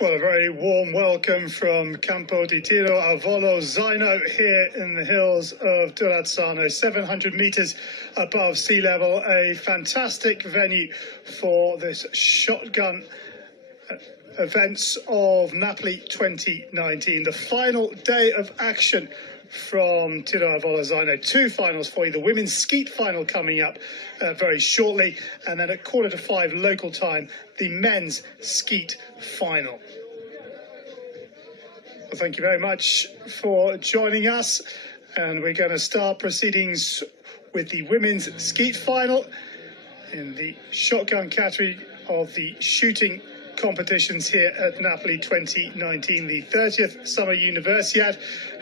Well, a very warm welcome from Campo di Tiro a Volo Zaino here in the hills of Durazzano, 700 meters above sea level. A fantastic venue for this shotgun events of Napoli 2019. The final day of action from Tiro a Volo Zaino. Two finals for you. The women's skeet final coming up very shortly, and then at 4:45 local time, the men's skeet final. Well, thank you very much for joining us, and we're going to start proceedings with the women's skeet final in the shotgun category of the shooting competitions here at Napoli 2019, the 30th Summer Universiade,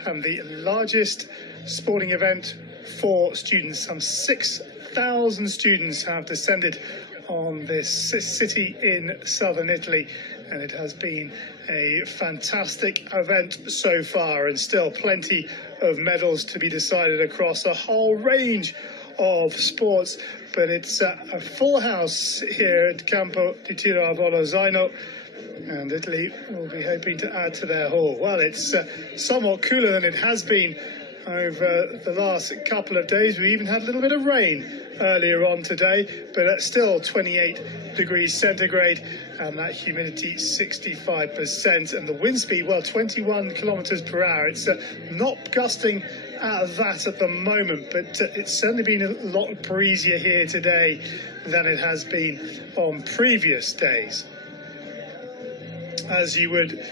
and the largest sporting event for students. Some 6,000 students have descended on this city in southern Italy, and it has been a fantastic event so far, and still plenty of medals to be decided across a whole range of sports. But it's a full house here at Campo di Tiro a Volo Zaino, and Italy will be hoping to add to their haul. Well, it's somewhat cooler than it has been over the last couple of days. We even had a little bit of rain earlier on today, but it's still 28 degrees centigrade, and that humidity 65%, and the wind speed, well, 21 kilometers per hour. It's not gusting at that at the moment, but it's certainly been a lot breezier here today than it has been on previous days. As you would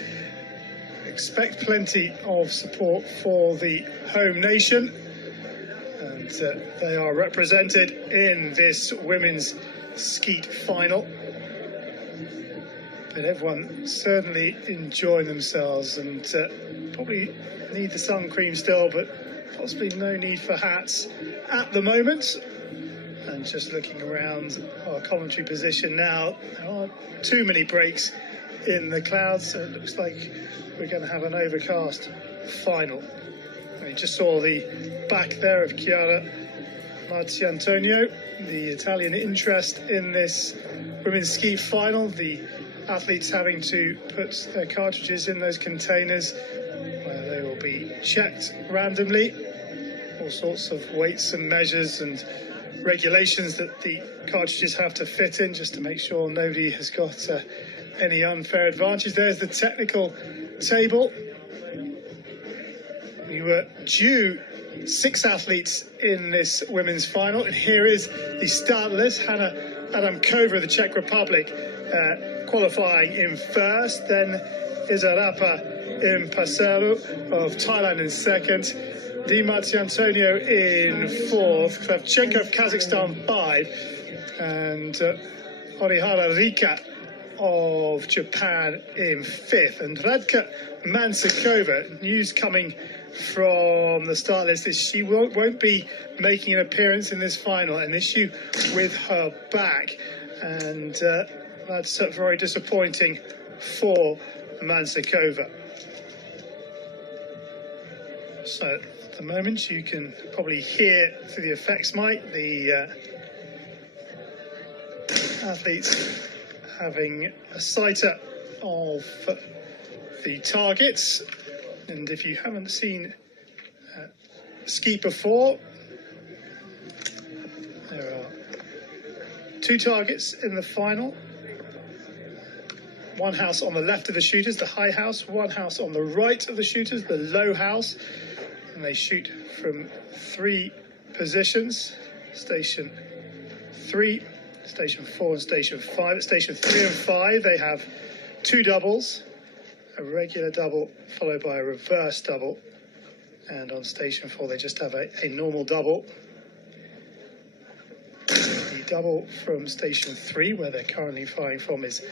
expect, plenty of support for the home nation, and they are represented in this women's skeet final. But everyone certainly enjoying themselves, and probably need the sun cream still, but possibly no need for hats at the moment. And just looking around our commentary position now, there aren't too many breaks in the clouds, so it looks like we're going to have an overcast final. We just saw the back there of Chiara Marciantonio, the Italian interest in this women's ski final. The athletes having to put their cartridges in those containers where they will be checked randomly. All sorts of weights and measures and regulations that the cartridges have to fit in, just to make sure nobody has got any unfair advantage. There's the technical table. We were due 6 athletes in this women's final, and here is the start list. Hanna Adamkova of the Czech Republic qualifying in first, then Izarapa Impaselu of Thailand in second, Di Marciantonio in fourth, Kravchenko of Kazakhstan 5, and Orihara Rika of Japan in fifth. And Radka Mansakova, news coming from the start list is she won't be making an appearance in this final, an issue with her back, and that's very disappointing for Mansakova. So at the moment you can probably hear through the effects mic the athletes having a sighter of the targets. And if you haven't seen ski before, there are 2 targets in the final. One house on the left of the shooters, the high house, one house on the right of the shooters, the low house. And they shoot from 3 positions: station 3, Station 4 and Station 5. At Station 3 and 5, they have two doubles, a regular double followed by a reverse double. And on Station 4, they just have a normal double. The double from Station 3, where they're currently flying from, is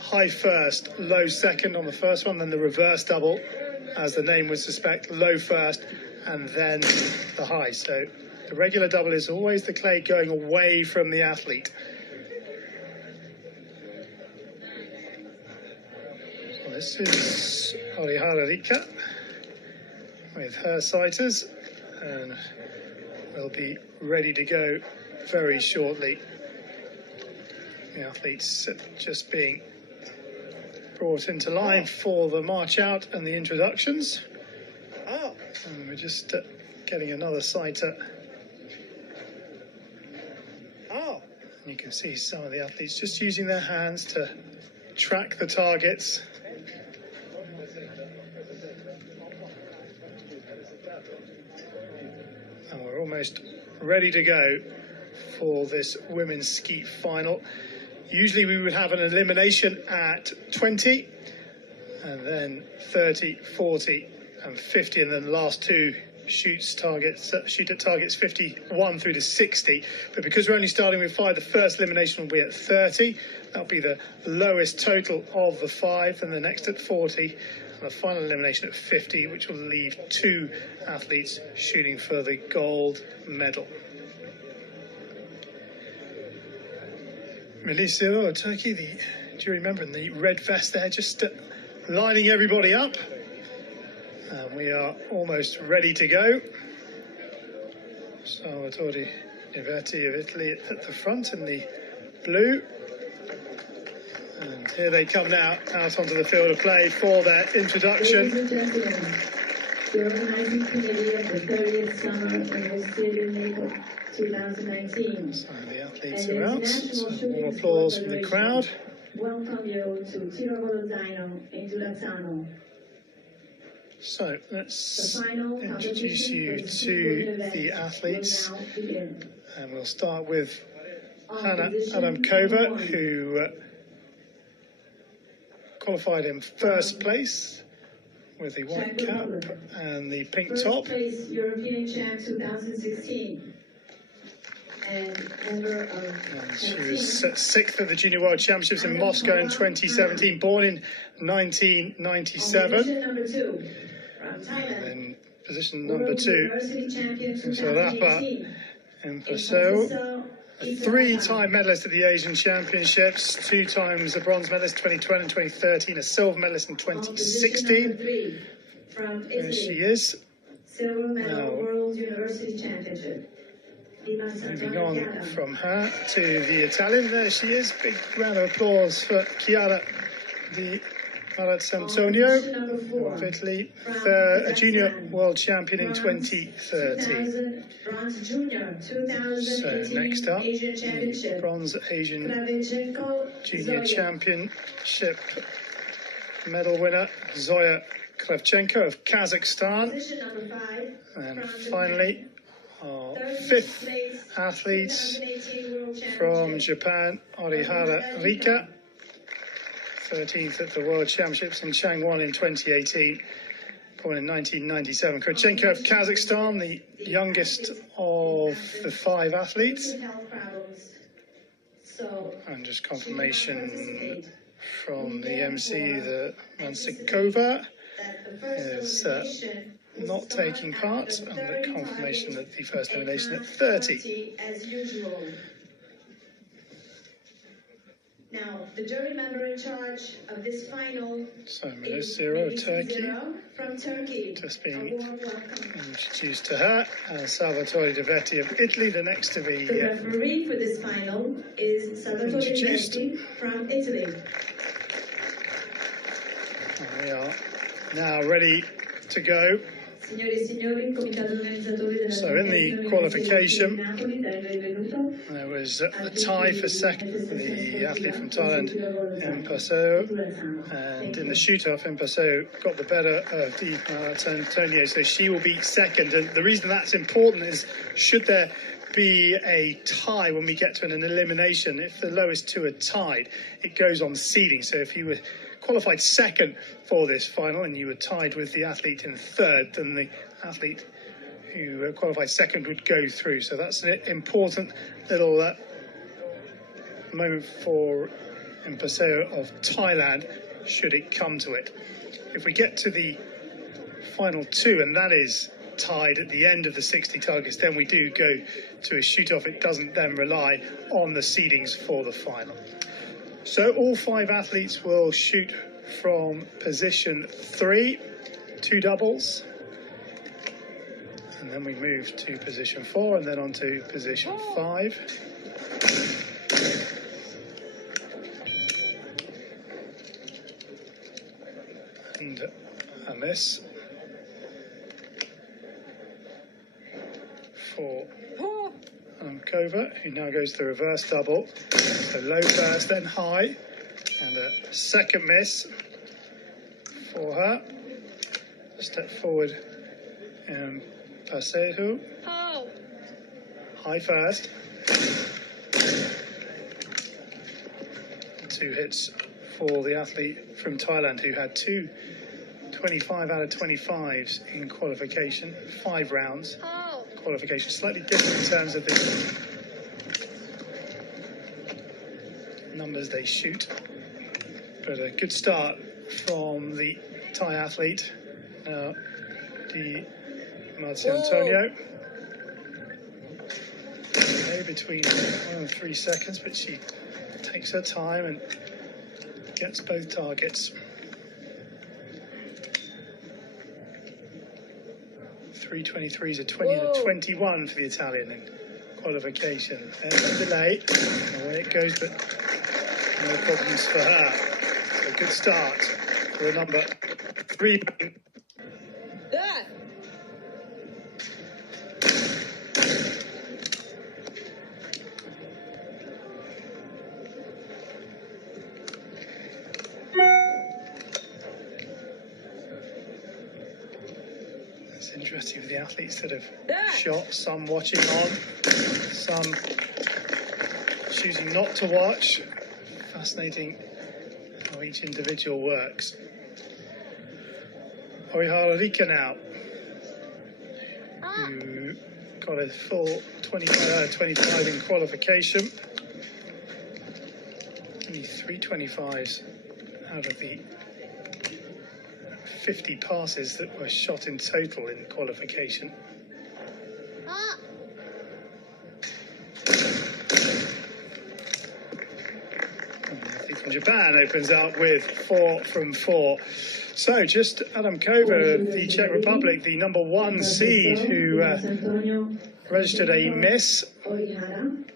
high first, low second on the first one, then the reverse double, as the name would suspect, low first, and then the high. So the regular double is always the clay going away from the athlete. So this is Orihara Rika with her sighters, and we'll be ready to go very shortly. The athletes just being brought into line for the march out and the introductions. And we're just getting another sighter. And you can see some of the athletes just using their hands to track the targets. And we're almost ready to go for this women's skeet final. Usually we would have an elimination at 20, and then 30, 40, and 50, and then the last two shoot at targets 51 through to 60. But because we're only starting with 5, the first elimination will be at 30. That'll be the lowest total of the 5, and the next at 40, and the final elimination at 50, which will leave 2 athletes shooting for the gold medal. Melissa of Turkey, the jury member in the red vest there, just lining everybody up. And we are almost ready to go. Salvatore Diverti of Italy at the front in the blue. And here they come now out onto the field of play for their introduction. Ladies and gentlemen, the organizing committee of the 30th Summer Universiade 2019. So the athletes are out. Some more applause from the crowd. Welcome you to Tirolo Zaino in Giuliano. So let's introduce you to the athletes. And we'll start with Hanna Adamkova, who qualified in first place with the white cap and the pink top. First place European champ 2016. And she was 6th at the Junior World Championships in Moscow in 2017, born in 1997. And then position number 2 is Rapa Imposo, a 3-time medalist at the Asian Championships, 2 times a bronze medalist 2012 and 2013, a silver medalist in 2016. There she is. Silver medal World University Championship. Moving on from her to the Italian, there she is. Big round of applause for Chiara Di Marzantonio of Italy, a junior world champion in 2013. So next up, the bronze Asian junior championship medal winner, Zoya Kravchenko of Kazakhstan. And finally, our 5th athlete from Japan, Orihara Rika, 13th at the World Championships in Changwon in 2018, born in 1997. Kravchenko of Kazakhstan, the youngest of the 5 athletes. And just confirmation from the MC that Mansikova is not taking part, and the confirmation that the first elimination at 30. Now, the jury member in charge of this final so Melissa of Turkey, from Turkey. Just being introduced to her, and Salvatore Diverti of Italy, the next to be the referee for this final is Salvatore Diverti from Italy. And we are now ready to go. So in the qualification, there was a tie for second for the athlete from Thailand, Imposo, and in the shoot-off, Imposo got the better of Di Marzantonio, so she will be second. And the reason that's important is, should there be a tie when we get to an elimination. If the lowest two are tied, it goes on seeding. So if you were qualified second for this final and you were tied with the athlete in third, then the athlete who qualified second would go through. So that's an important little moment for Paseo of Thailand, should it come to it. If we get to the final two, and that is tied at the end of the 60 targets, then we do go to a shoot-off. It doesn't then rely on the seedings for the final. So all 5 athletes will shoot from position 3, 2 doubles, and then we move to position 4 and then on to position 5. And a miss for Kova, who now goes to the reverse double. So low first, then high, and a second miss for her. Step forward and Paseo. High first. 2 hits for the athlete from Thailand, who had 2 25 out of 25s in qualification, 5 rounds. Qualification slightly different in terms of the numbers they shoot, but a good start from the Thai athlete. Now, Di Antonio, between 1 and 3 seconds, but she takes her time and gets both targets. 3:23s are 20 to 21 for the Italian in qualification. There's a delay. Away it goes, but no problems for her. A good start for the number 3. Interesting with the athletes that have shot, some watching on, some choosing not to watch. Fascinating how each individual works. Orihara Rika now, who got a full 25 in qualification. Only 325s out of the 50 passes that were shot in total in qualification. From Japan opens up with 4 from 4. So just Adam Kova of the Czech Republic, the number 1 seed, who registered a miss in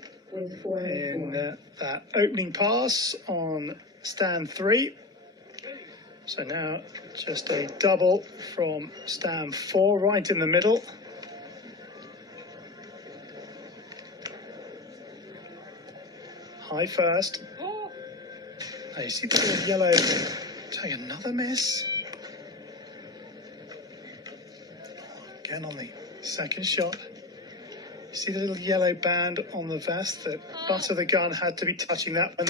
that opening pass on stand 3. So now just a double from stand 4, right in the middle. High first. Now you see the little yellow, take another miss. Again on the second shot. You see the little yellow band on the vest? The butt of the gun had to be touching that one.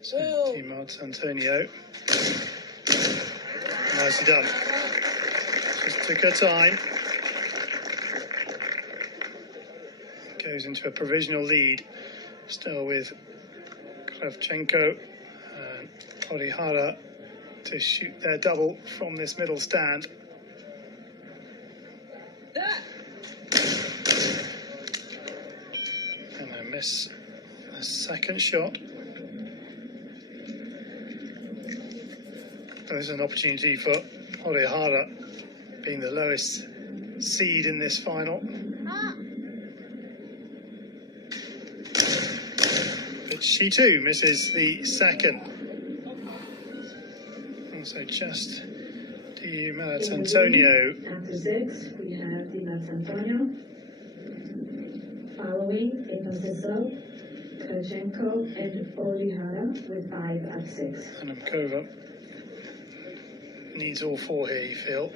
So, Team Antonio. Nicely done. Just took her time. Goes into a provisional lead. Still with Kravchenko and Orihara to shoot their double from this middle stand. And a miss a second shot. There's an opportunity for Orihara, being the lowest seed in this final. But she too misses the second. Also just Di Antonio. After 6, we have Di Antonio. Following, Ipasiso, Kravchenko, and Orihara with 5 at 6. Anamkova needs all 4 here, you feel.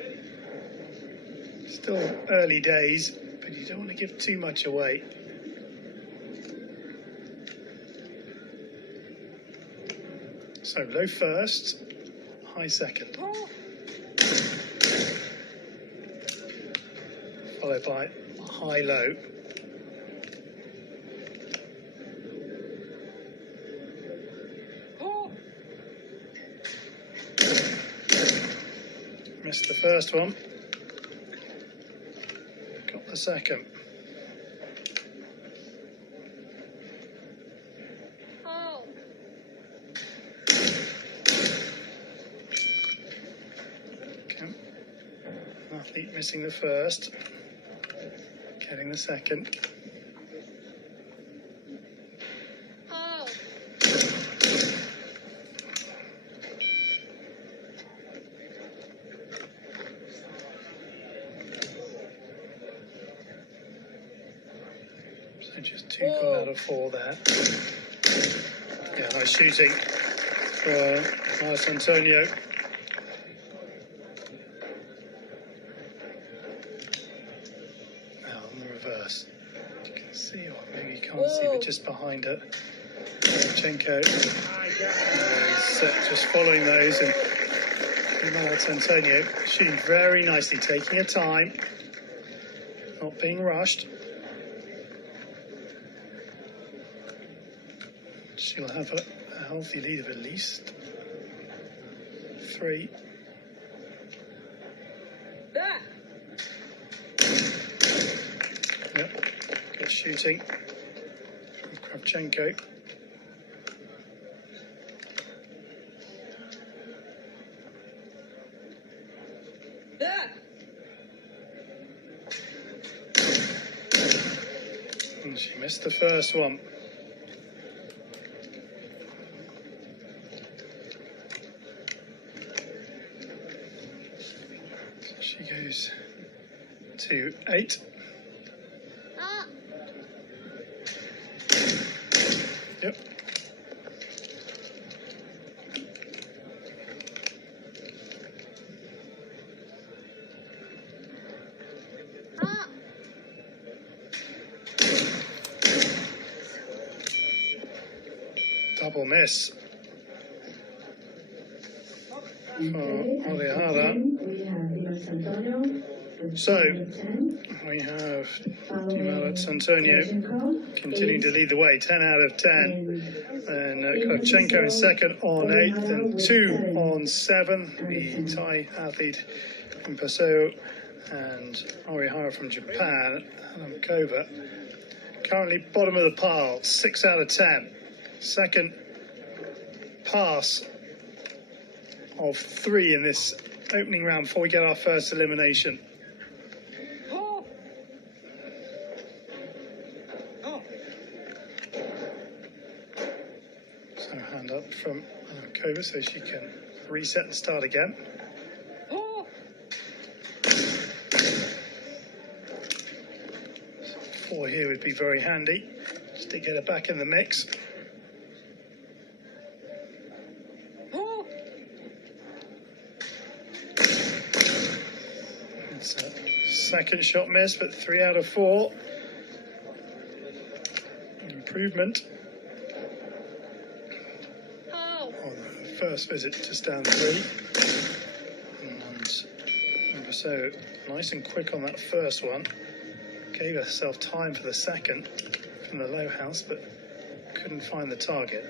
Still early days, and you don't want to give too much away. So low first, high second, followed by high low. Missed the first one, got the second. Athlete missing the first, getting the second. So just 2 gone out of 4 there. Yeah, nice shooting for Antonio. Reverse. You can see, or maybe you can't see, but just behind it, Chenko is just following those, and that's Antonio shooting very nicely, taking her time, not being rushed. She'll have a healthy lead of at least 3. Yep, good shooting from Kravchenko. And she missed the first one. So she goes to 8. Yep. Double miss for Orihara. So we have Antonio continuing to lead the way, 10 out of 10. And Kravchenko in second on 8th, and 2 on 7. The Thai athlete from Paseo and Orihara from Japan, Kova. Currently bottom of the pile, 6 out of 10. Second pass of 3 in this opening round before we get our first elimination. So hand up from Kova so she can reset and start again. So 4 here would be very handy just to get her back in the mix. It's a second shot miss, but 3 out of 4. Improvement on the first visit to stand 3. And so nice and quick on that first one. Gave herself time for the second from the low house, but couldn't find the target.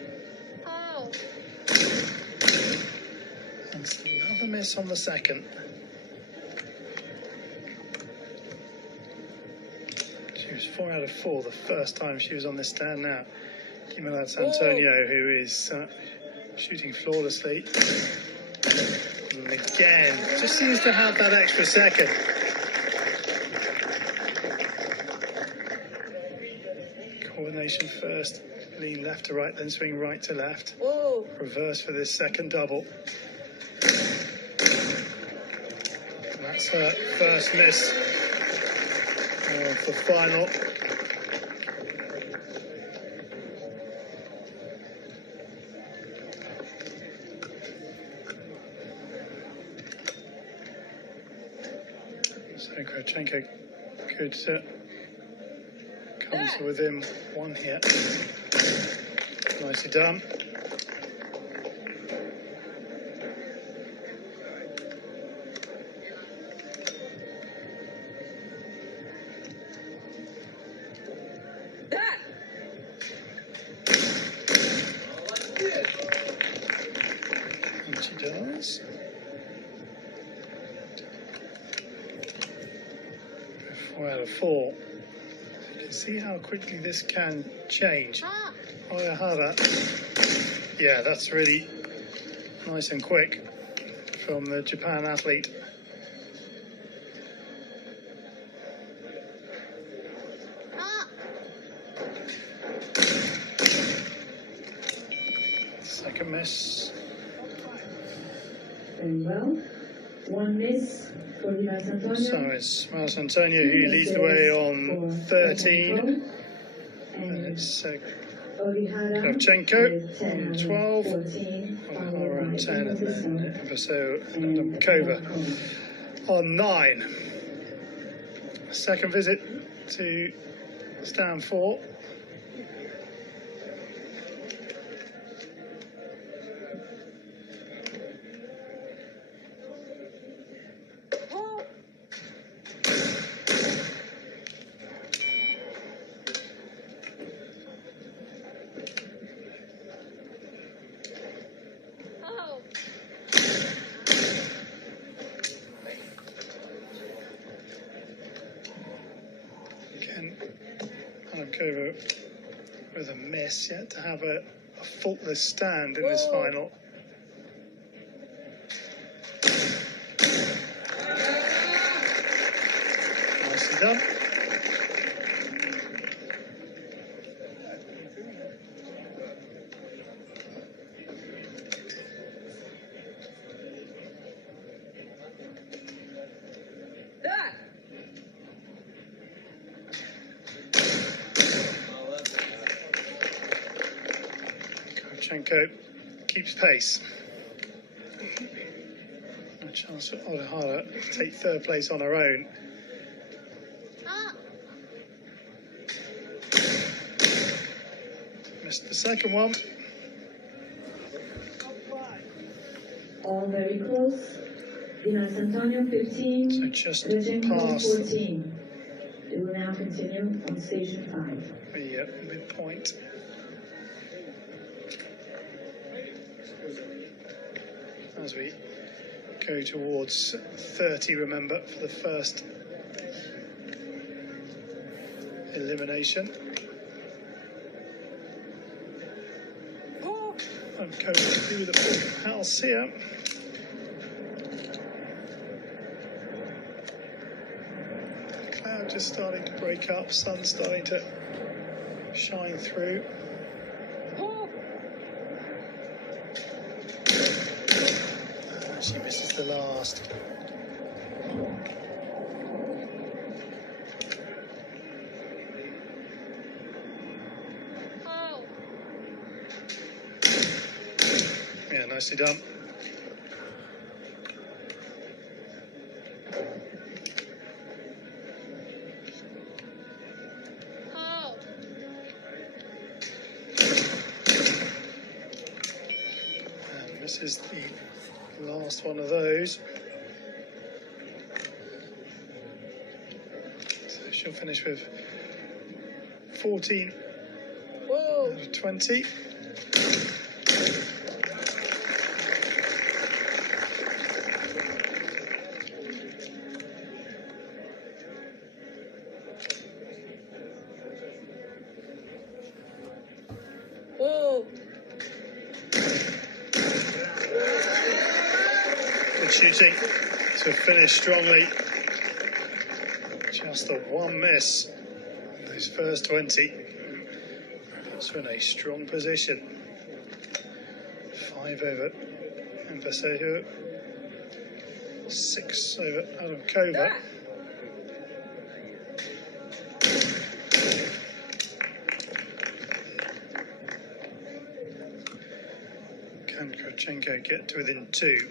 And another miss on the second. She was 4 out of 4 the first time she was on this stand now. That's Antonio, who is shooting flawlessly. And again, just seems to have that extra second. Coordination first, lean left to right, then swing right to left. Reverse for this second double. And that's her first miss of the final. So Kravchenko could Comes within one here. Nicely done. And she does. 4 out of 4. You can see how quickly this can change. Orihara. Yeah, that's really nice and quick from the Japan athlete. Second miss. Very well. One miss for Miles Antonio. So it's Miles Antonio who leads the way on 13. And it's Kravchenko on 12. Orihara on 10. And then Vaso and Kova on 9. Second visit to stand 4. Kova with a miss, yet to have a faultless stand in this final. Nicely done. Kravchenko keeps pace. A chance for Orihara to take third place on her own. Missed the second one. All very close. Miles Antonio 15. So just Kravchenko past 14. We will now continue on station 5. the midpoint. As we go towards 30, remember, for the first elimination. And going through the full house here. Cloud just starting to break up, sun starting to shine through. She misses the last. Yeah, nicely done. And this is the last one of those. So she'll finish with 14 out of 20. Good shooting to finish strongly. Just the one miss. Those first 20. Puts her in a strong position. 5 over Vasejo. 6 over Adamkova. Can Kravchenko get to within 2?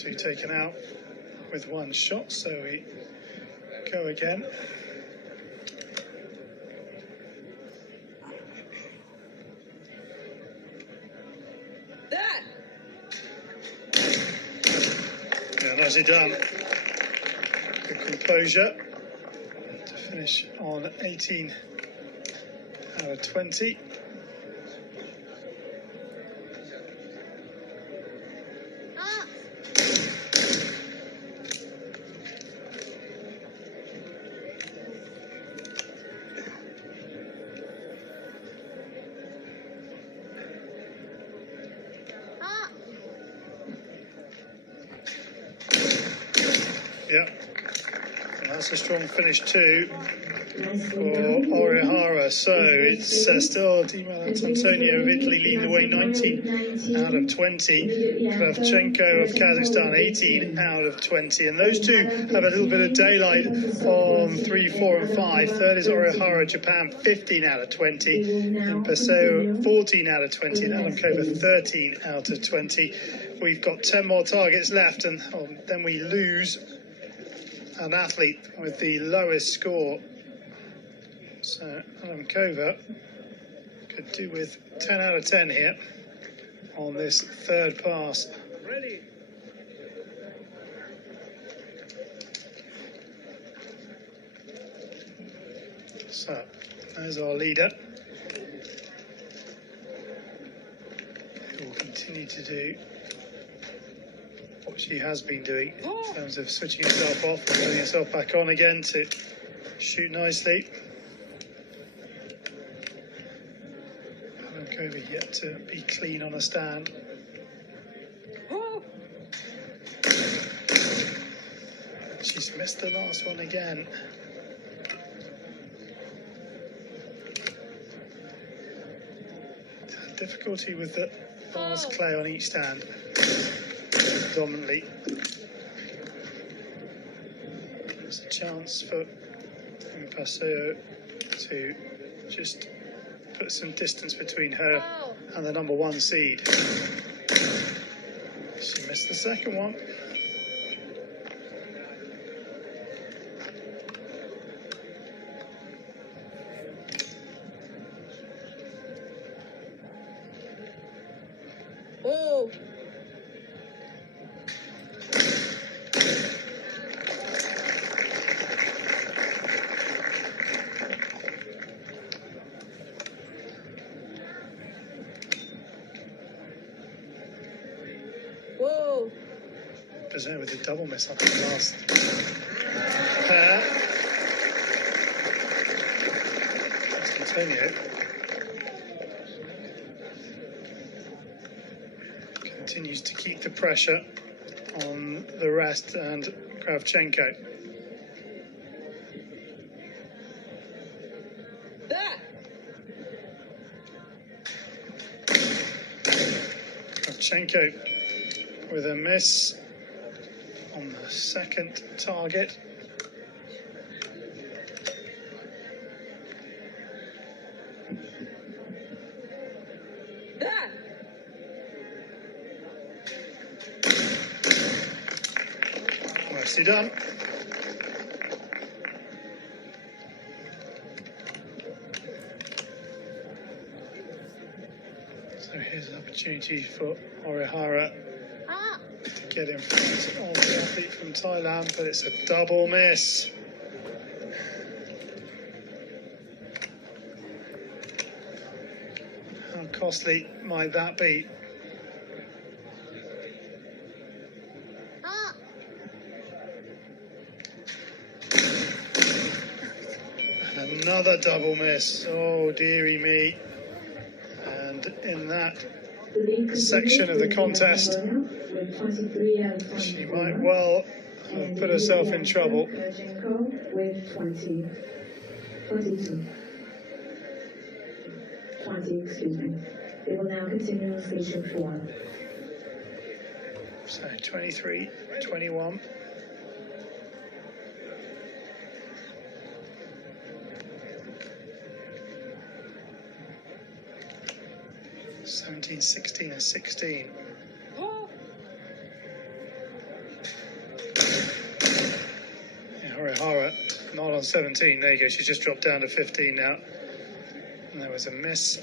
Two taken out with one shot, so we go again. Yeah, nicely done. Good composure to finish on 18 out of 20. Yeah, and that's a strong finish too for Orihara. So it's still Di Antonio of Italy leading the way, 19 out of 20. Kravchenko of Kazakhstan, 18 out of 20. And those two have a little bit of daylight on 3, 4 and 5. Third is Orihara, Japan, 15 out of 20. And Paseo, 14 out of 20. And Alamkova, 13 out of 20. We've got 10 more targets left, and then we lose an athlete with the lowest score. So Alamkova could do with 10 out of 10 here on this third pass. Ready. So there's our leader. Who will continue to do what she has been doing in terms of switching herself off and putting herself back on again to shoot nicely. Alamkova yet to be clean on a stand. She's missed the last one again. Difficulty with the bars clay on each stand. Predominantly. There's a chance for Paseo to just put some distance between her and the number one seed. She missed the second one. Oh! Whoa! Present with a double miss on the last pair. Let's continue. Continues to keep the pressure on the rest and Kravchenko. Kravchenko with a miss on the second target. Nicely done. So here's an opportunity for Orihara to get in front of the athlete from Thailand, but it's a double miss. How costly might that be? Another double miss. Oh, dearie me. And in that section of the contest, she might well have put herself in trouble. They will now continue on station 4. So 23, 21. 17, 16 and 16. on 17. There you go. She's just dropped down to 15 now. And there was a miss.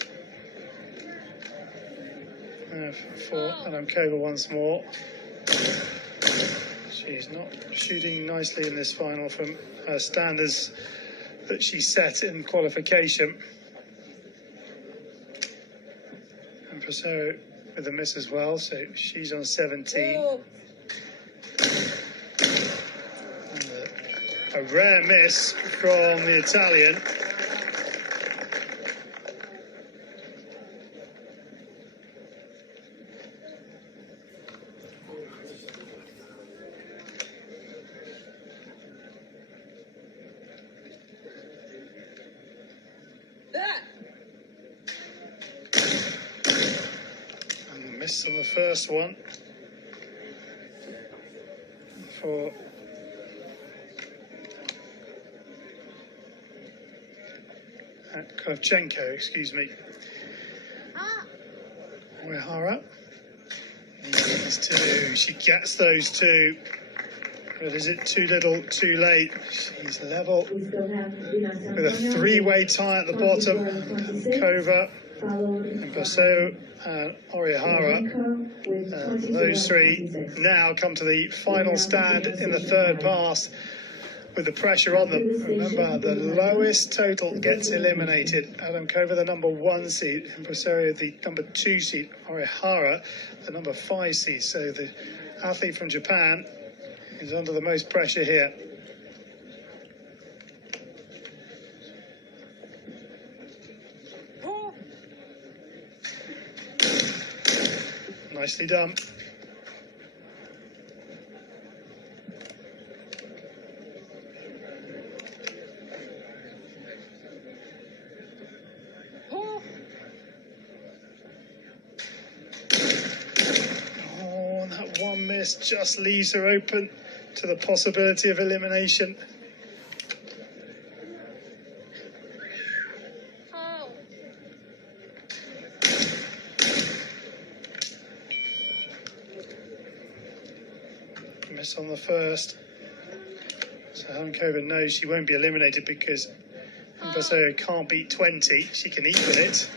For Adamkova once more. She's not shooting nicely in this final from her standards that she set in qualification. And Pesaro with a miss as well, so she's on 17. And a rare miss from the Italian. On the first one for Kovchenko, excuse me. Orihara needs two. She gets those two, but is it too little, too late? She's level with a three-way tie at the bottom. Kova and Basso and Orihara. Those three now come to the final stand in the third pass with the pressure on them. Remember, the lowest total gets eliminated. Adamkova, the number 1 seed, and Basso, the number 2 seed. Orihara, the number 5 seed. So the athlete from Japan is under the most pressure here. Nicely done. Oh, and that one miss just leaves her open to the possibility of elimination. Miss on the first. So Adamkova knows she won't be eliminated because Basso can't beat 20. She can equal it,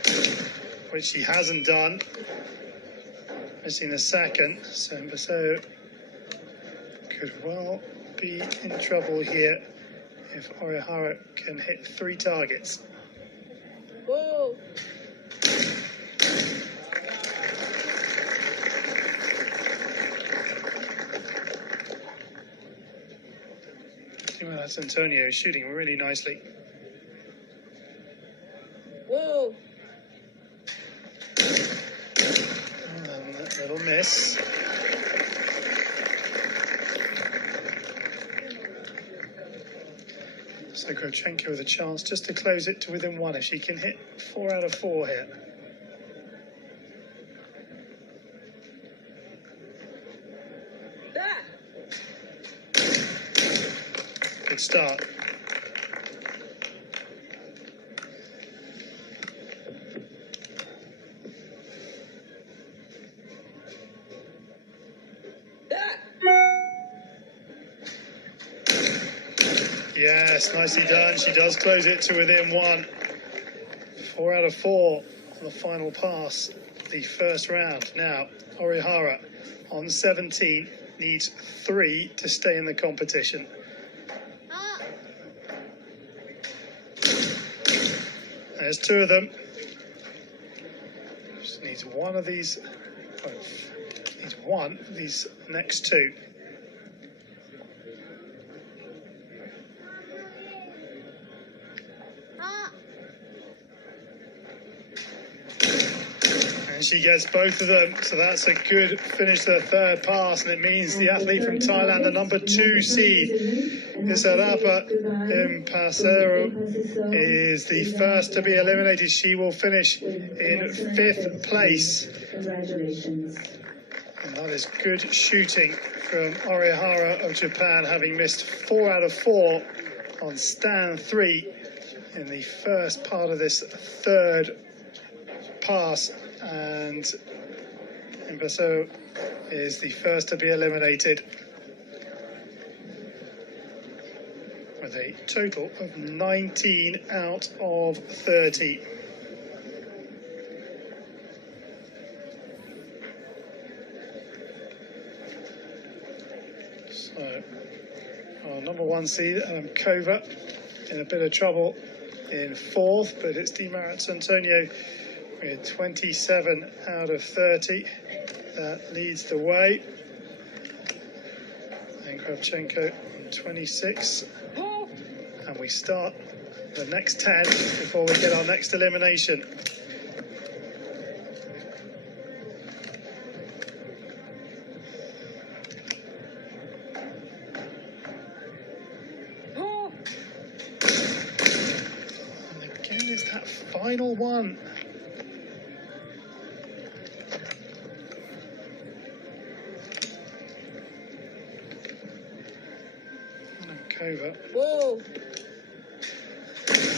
which she hasn't done. Missing the second. So Basso could well be in trouble here if Orihara can hit 3 targets. Whoa. That's Antonio shooting really nicely. Whoa. And that little miss. So Kovchenko with a chance just to close it to within 1 if she can hit 4 out of 4 here. Good start. Yes, nicely done. She does close it to within 1. 4 out of 4 on the final pass, the first round. Now, Orihara on 17 needs 3 to stay in the competition. There's 2 of them. Just needs one of these. Needs one of these next 2. And she gets both of them, so that's a good finish to the third pass, and it means the athlete from Thailand, the number 2 seed, Isarapa Impasero, is the first to be eliminated. She will finish in 5th place. Congratulations. And that is good shooting from Orihara of Japan, having missed 4 out of 4 on stand 3 in the first part of this third pass. And Imbaso is the first to be eliminated. With with a total of 19 out of 30. So, our number one seed, Kova, in a bit of trouble in fourth, but it's Di Marzantonio with 27 out of 30. That leads the way. And Kravchenko 26. And we start the next 10 before we get our next elimination. And again, it's that final one. Over. Whoa!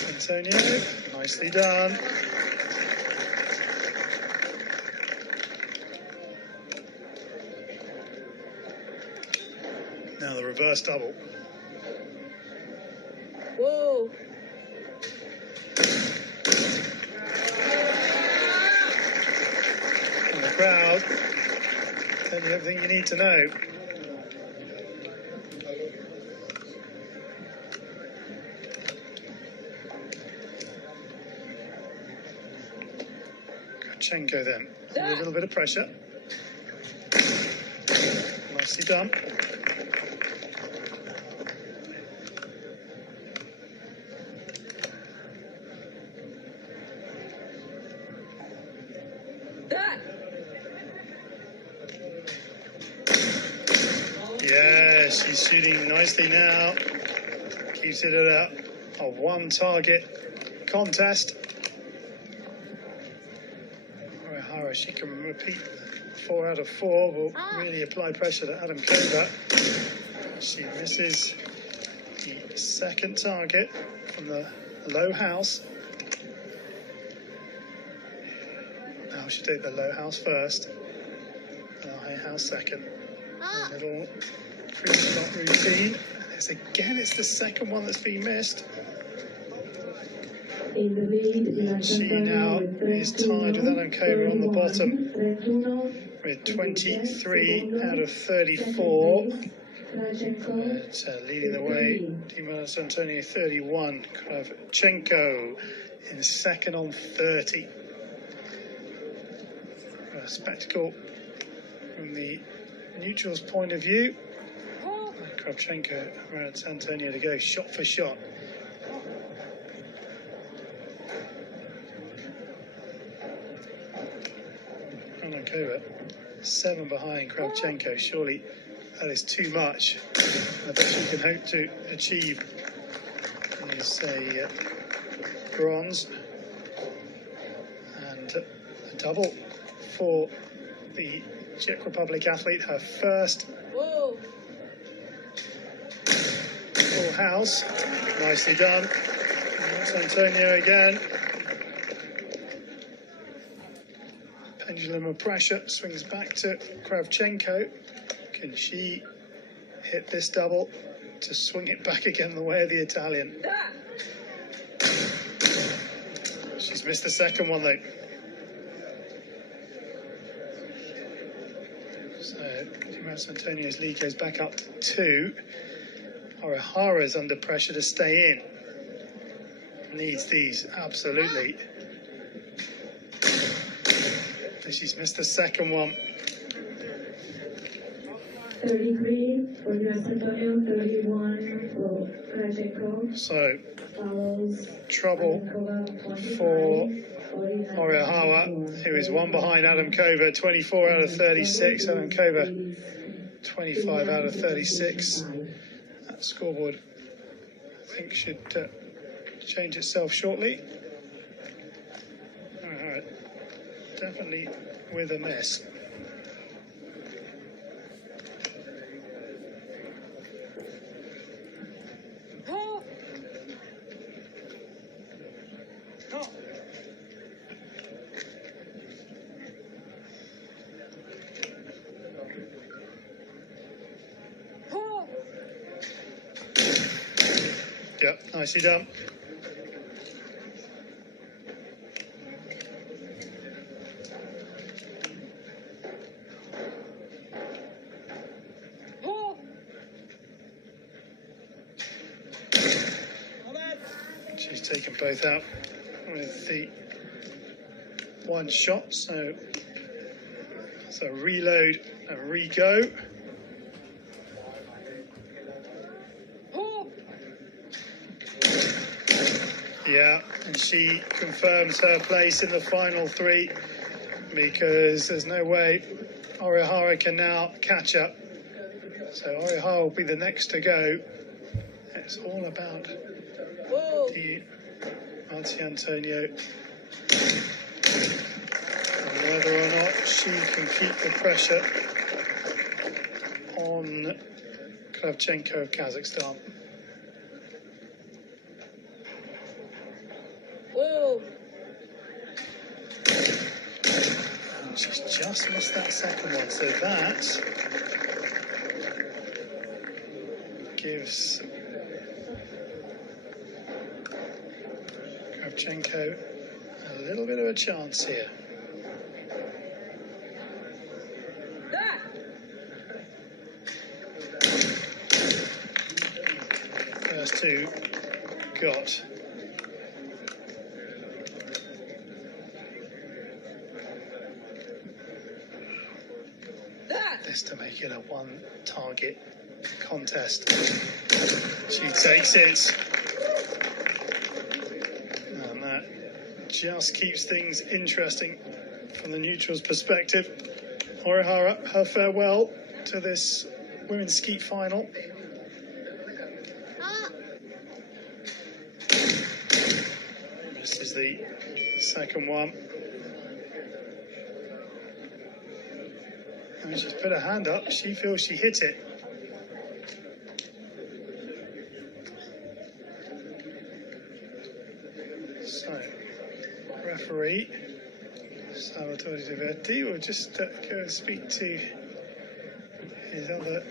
Antonio, nicely done. Now the reverse double. Whoa! And the crowd, tell you everything you need to know. Kravchenko then, a little bit of pressure. Nicely done. Yeah, she's shooting nicely now. Keeps it at a one target contest. She can repeat 4 out of 4, will really apply pressure to Adam Kova. She misses the second target from the low house. Now she'll take the low house first, and the high house second. A little pre-shot routine. It's the second one that's been missed. And she now is tied with Adam Kova on the bottom with 23 out of 34. But leading the way, Di Marzantonio 31, Kravchenko in second on 30. A spectacle from the neutral's point of view. Kravchenko, Marzantonio to go shot for shot. Kova, 7 behind Kravchenko. Surely that is too much. I bet she can hope to achieve is a bronze and a double for the Czech Republic athlete. Her first full house. Nicely done. Antonio again. Pendulum of pressure swings back to Kravchenko. Can she hit this double to swing it back again the way of the Italian? She's missed the second one though. So Antonio's lead goes back up to 2. Orihara's under pressure to stay in. Needs these, absolutely. She's missed the second one. 33 for Antonio, 31 for Kravchenko. So, trouble for Orihara, who is 1 behind Adam Kova, 24 out of 36. Adam Kova, 25 out of 36. That scoreboard, I think, should change itself shortly. All right. Definitely with a miss. Orihara. Nicely done. She's taken both out with the one shot, so reload and re-go. Yeah, and she confirms her place in the final three because there's no way Orihara can now catch up. So Orihara will be the next to go. It's all about the Antonio and whether or not she can keep the pressure on Kravchenko of Kazakhstan. And she's just missed that second one, so that gives Kravchenko a little bit of a chance here. First two got. This to make it a one target contest. She takes it. And that just keeps things interesting from the neutral's perspective. Orihara, her farewell to this women's skeet final. This is the second one. And she's put her hand up. She feels she hit it. So, referee Salvatore Diverti will just go and speak to his other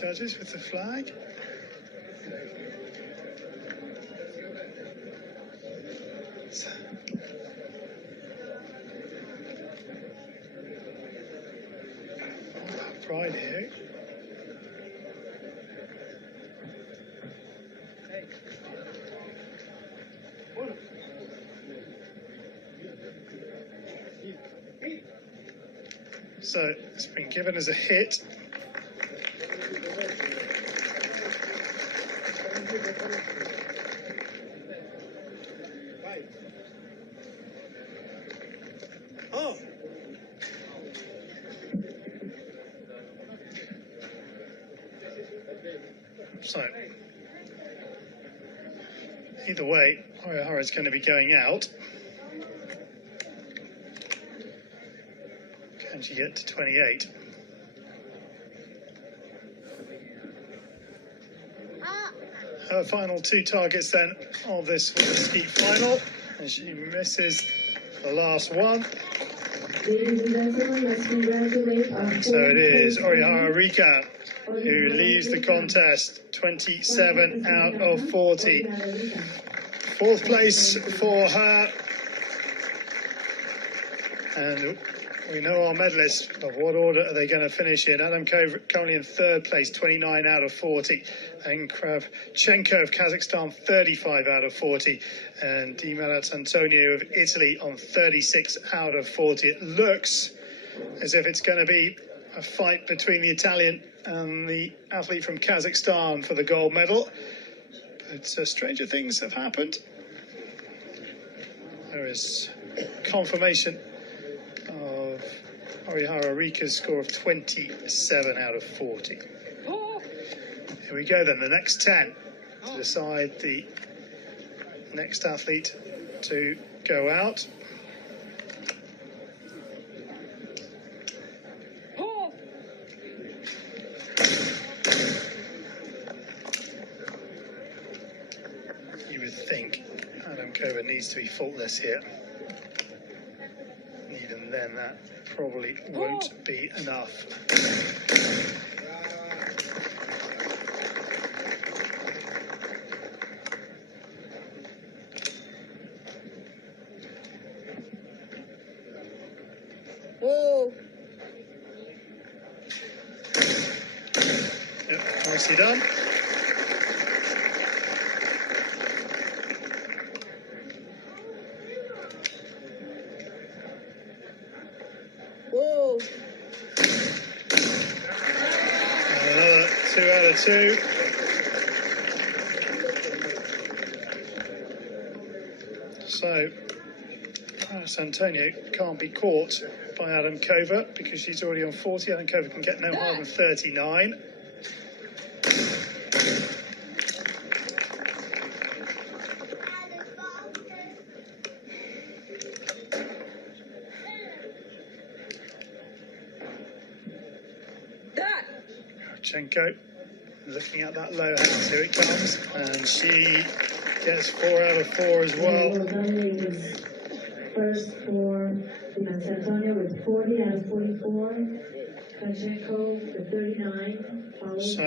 judges with the flag. So, pride here. So it's been given as a hit. Oh. So either way, Orihara is going to be going out. Can she get to 28? Her final two targets then of this skeet final, and she misses the last one. So it is Orihara Rika who leaves the contest 27 out of 40. Fourth place for her. And we know our medalists, but what order are they going to finish in? Adam currently in third place, 29 out of 40. And Kravchenko of Kazakhstan, 35 out of 40. And Di Antonio of Italy on 36 out of 40. It looks as if it's going to be a fight between the Italian and the athlete from Kazakhstan for the gold medal. But stranger things have happened. There is confirmation of Orihara Rika's score of 27 out of 40. Here we go then, the next 10 to decide the next athlete to go out. You would think Adam Kova needs to be faultless here. Even then, that probably won't be enough. Nicely done. Whoa. Another 2 out of 2. So, Antonio can't be caught by Adam Cover because she's already on 40. Adam Cover can get no higher than 39. Kravchenko looking at that low hand, here it comes, and she gets 4 out of 4 as well. First for Antonio with 40 out of 44. Kravchenko with 39. So,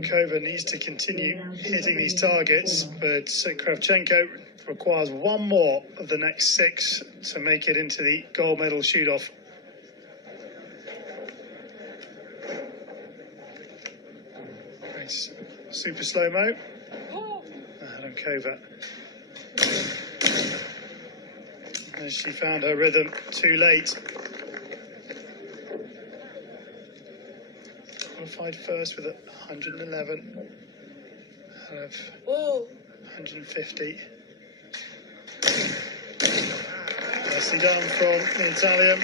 Kova needs to continue hitting these targets, but Kravchenko requires one more of the next 6 to make it into the gold medal shoot-off. Nice. Super slow-mo. Adam Kova. As she found her rhythm too late. Qualified first with 111 out of 150. Nicely done from the Italian.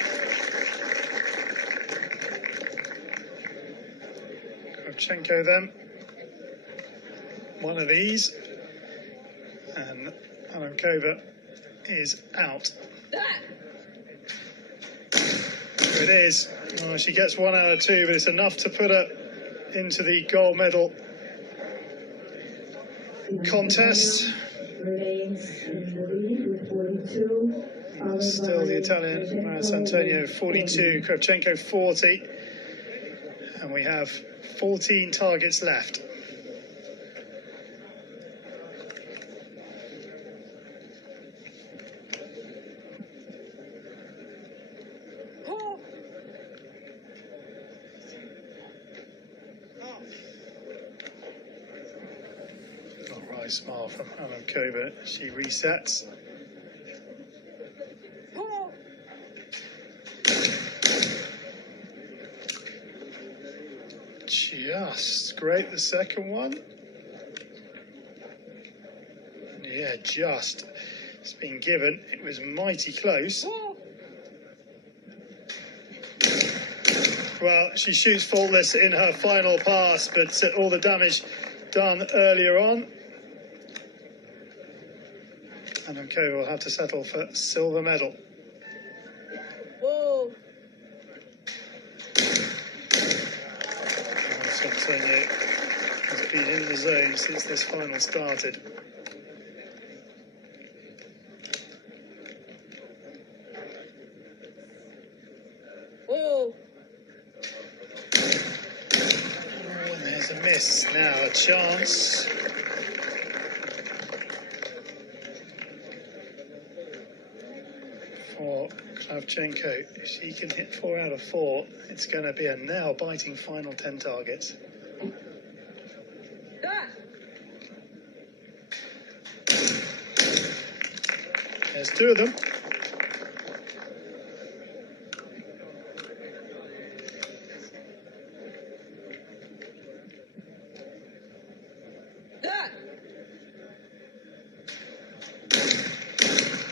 Kravchenko then. One of these. And Adam Kova is out. It is. Oh, she gets 1 out of 2, but it's enough to put her into the gold medal contest. Still the Italian, Antonio 42, Kravchenko 40. And we have 14 targets left. Smile from Adam Kova. She resets. Just great, the second one. Yeah, just. It's been given. It was mighty close. Well, she shoots faultless in her final pass, but all the damage done earlier on. Adam Kova will have to settle for silver medal. Whoa. Antonio has been in the zone since this final started. Whoa. Oh, and there's a miss. Now a chance. For Kravchenko, if she can hit 4 out of 4, it's going to be a nail-biting final 10 targets. There's 2 of them.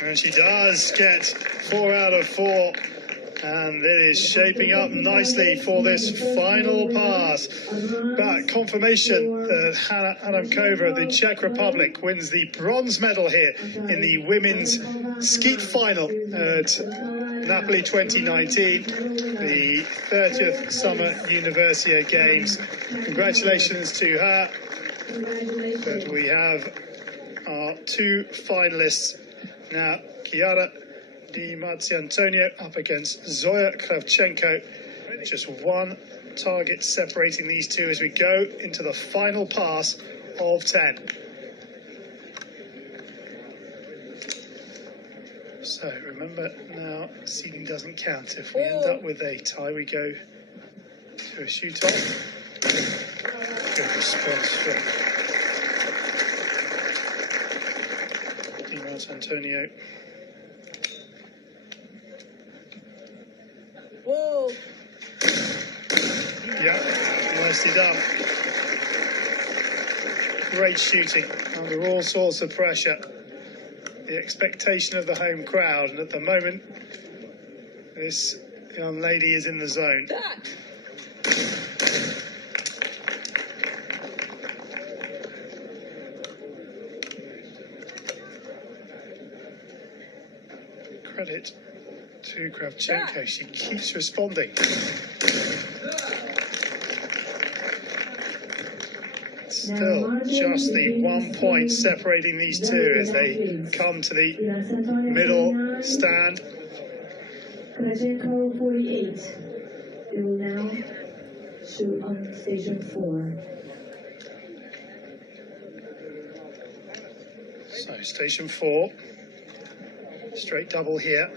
And she does get 4 out of 4, and it is shaping up nicely for this final pass. But confirmation that Adam Kova of the Czech Republic wins the bronze medal here in the women's skeet final at Napoli 2019, the 30th Summer Universiade Games. Congratulations to her. But we have our 2 finalists now, Chiara Di Marziantonio up against Zoya Kravchenko. Just 1 target separating these 2 as we go into the final pass of 10. So remember now, seeding doesn't count. If we end up with a tie, we go to a shoot-off. Good response from Antonio. Whoa. Yeah, nicely done. Great shooting under all sorts of pressure. The expectation of the home crowd, and at the moment, this young lady is in the zone. Credit to Kravchenko, she keeps responding. Still just the 1 point separating these two as they come to the middle stand. Kravchenko 48. They will now shoot on station 4. So station 4. Straight double here.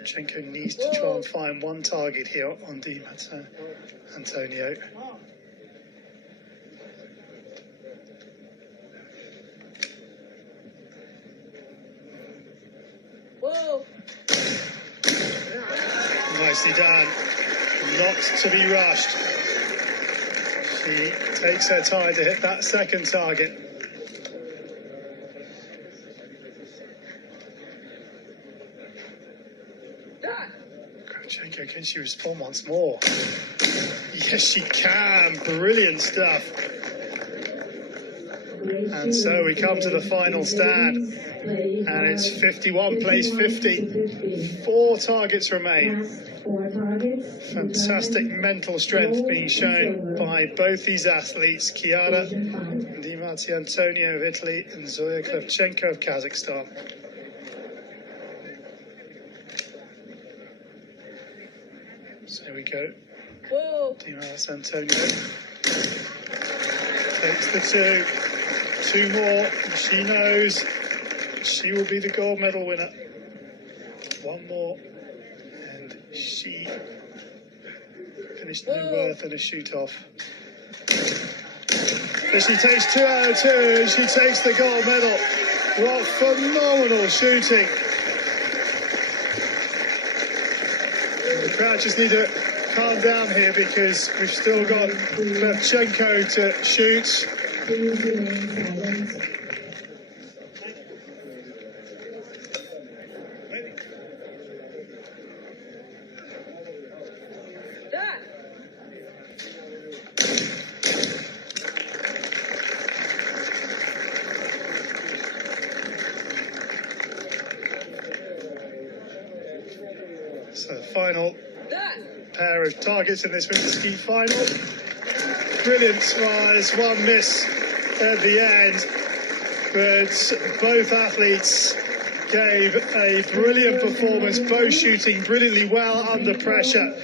Kravchenko needs to try and find one target here on Di Antonio. Whoa. Nicely done. Not to be rushed. She takes her time to hit that second target. Kravchenko, can she respond once more? Yes, she can. Brilliant stuff. And so we come to the final stand, and it's 51 plays 50. 4 targets remain. Fantastic mental strength being shown by both these athletes, Chiara Di Antonio of Italy and Zoya Kravchenko of Kazakhstan. So here we go. Whoa. Di Antonio takes the 2. 2 more, and she knows she will be the gold medal winner. 1 more, and she finished no worth in a shoot-off. But she takes 2 out of 2, and she takes the gold medal. What phenomenal shooting. And the crowd just need to calm down here because we've still got Kravchenko to shoot. Please remain silent. So the final pair of targets in this winter ski final. Brilliant tries, 1 miss at the end, but both athletes gave a brilliant performance, both shooting brilliantly well under pressure.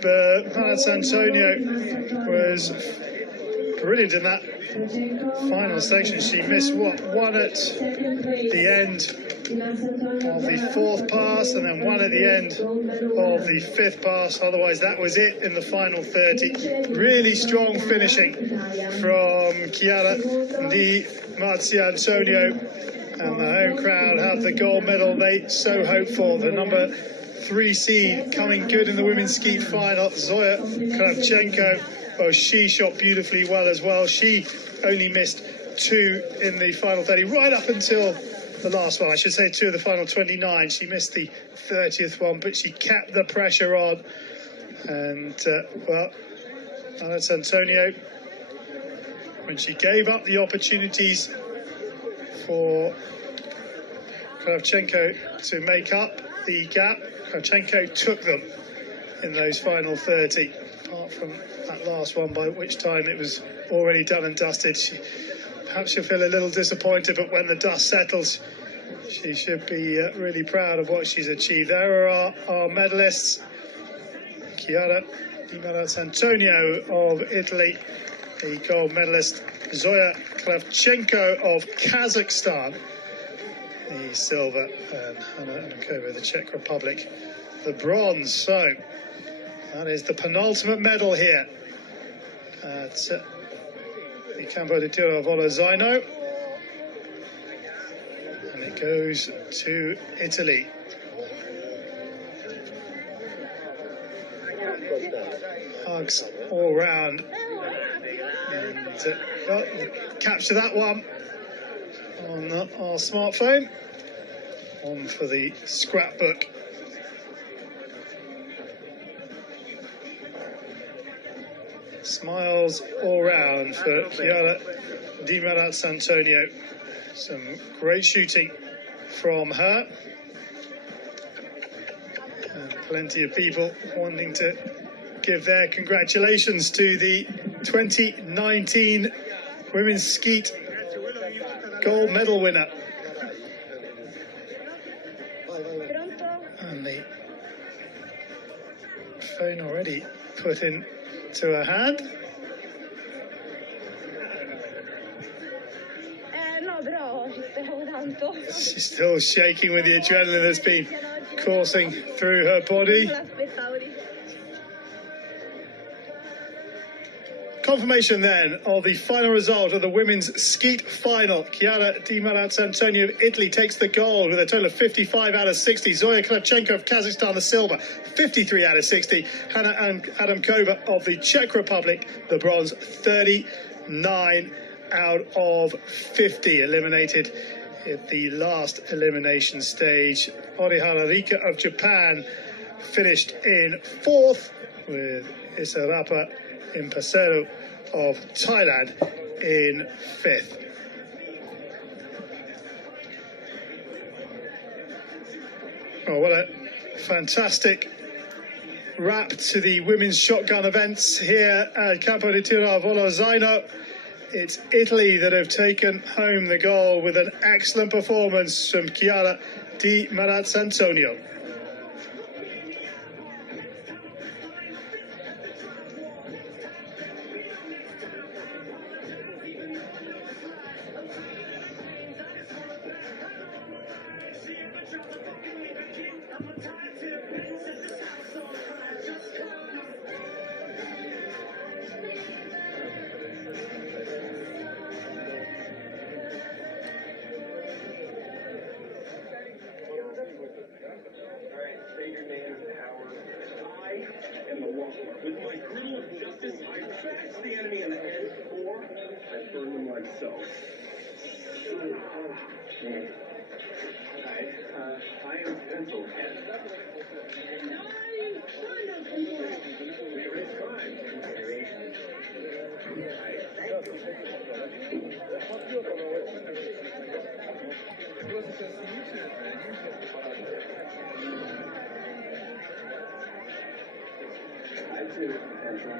But Antonio was brilliant in that final section. She missed one at the end of the 4th pass and then 1 at the end of the 5th pass. Otherwise, that was it in the final 30. Really strong finishing from Chiara Di Antonio, and the home crowd have the gold medal they so hope for. The number 3 seed coming good in the women's skeet final, Zoya Kravchenko. Well, she shot beautifully well as well. She only missed 2 in the final 30, right up until the last one. I should say 2 of the final 29. She missed the 30th one, but she kept the pressure on. And, well, Antonio, when she gave up the opportunities for Kravchenko to make up the gap, Kravchenko took them in those final 30, apart from that last one, by which time it was already done and dusted. Perhaps she'll feel a little disappointed, but when the dust settles, she should be really proud of what she's achieved. There are our medalists. Chiara Di Antonio of Italy, the gold medalist. Zoya Kravchenko of Kazakhstan, the silver, and Hannah Ankova of the Czech Republic, the bronze. So That is the penultimate medal here at the Campo de Tiro Volo Zaino. And it goes to Italy. Hugs all round. And capture that one on our smartphone. One for the scrapbook. Smiles all round for Chiara Di Marzantonio. Some great shooting from her. And plenty of people wanting to give their congratulations to the 2019 Women's Skeet gold medal winner. And the phone already put in to her hand. She's still shaking with the adrenaline that's been coursing through her body. Confirmation then of the final result of the women's skeet final. Chiara Di Marzantonio of Italy takes the gold with a total of 55 out of 60. Zoya Kravchenko of Kazakhstan the silver, 53 out of 60. Hanna Adamkova of the Czech Republic, the bronze, 39 out of 50. Eliminated at the last elimination stage. Orihara Rika of Japan finished in fourth, with Isarapa Impasero of Thailand in fifth. Oh, what a fantastic wrap to the women's shotgun events here at Campo di Tiro Volo Zaino. It's Italy that have taken home the gold with an excellent performance from Chiara Di Marzantonio. With my griddle of justice, I bash the enemy in the head, or I burn them like so. I am pencil head. We erase crime. I too, pencil.